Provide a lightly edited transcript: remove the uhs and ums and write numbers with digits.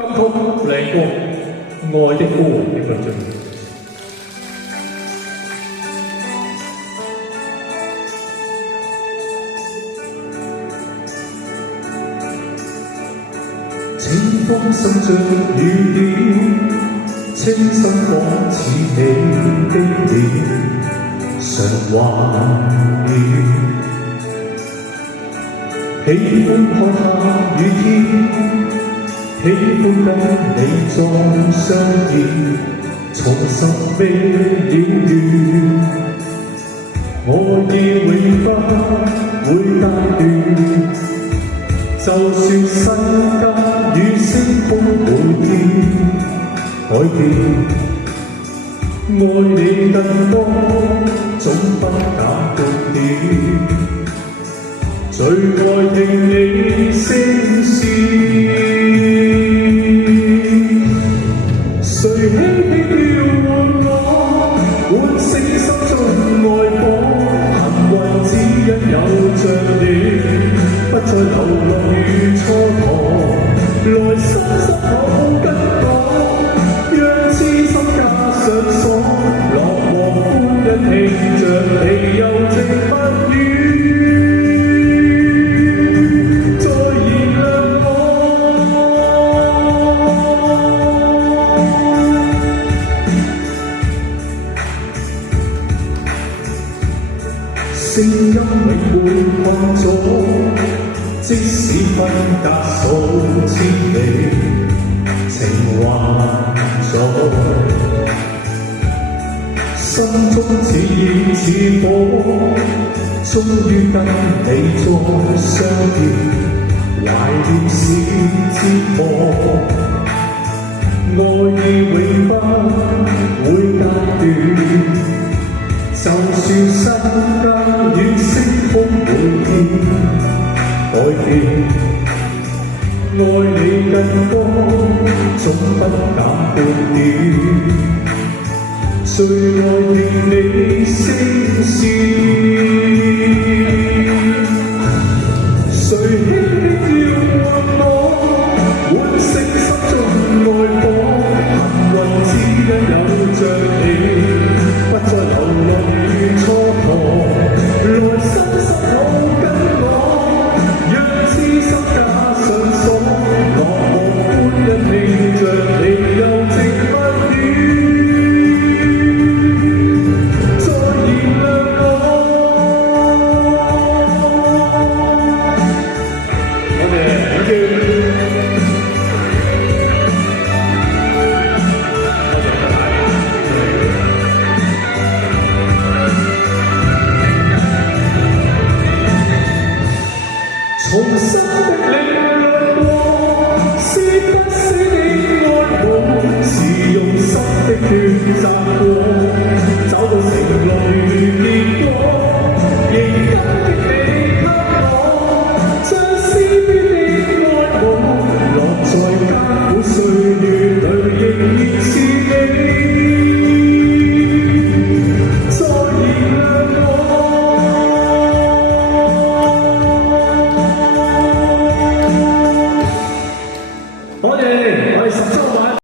金曲靚歌，愛的呼喚的兩句。清風滲着雨點，清新仿似你的臉，常懷念。喜歡看下雨天。喜歡跟你再相見，重拾未了緣，我已永不會間斷。就算世間與星空每天改變，愛你更多，總不減半點。最愛聽你聲線。誰輕輕叫喚我，喚醒心中愛火。幸運只因有着你，不再流浪與蹉跎。來深深抱跟我，讓痴心加上鎖。樂和歡欣聽着你柔情蜜語。聲音永會慣咗，即使分隔數千里，情還在。心中似熱似火，終於跟你再相見，懷念是折磨，愛意永不會間斷。就算世間與星空每天改變，愛你更多，總不減半點。最愛聽你聲線，誰輕輕叫喚我，喚醒心中愛火。幸運只因有着你，不再流浪與蹉跎。來深深抱跟我，讓痴心加上鎖。樂和歡欣聽着你柔情蜜語，再燃亮我。Thank you。重生的你來過，是不是你愛我？是用心的抉擇。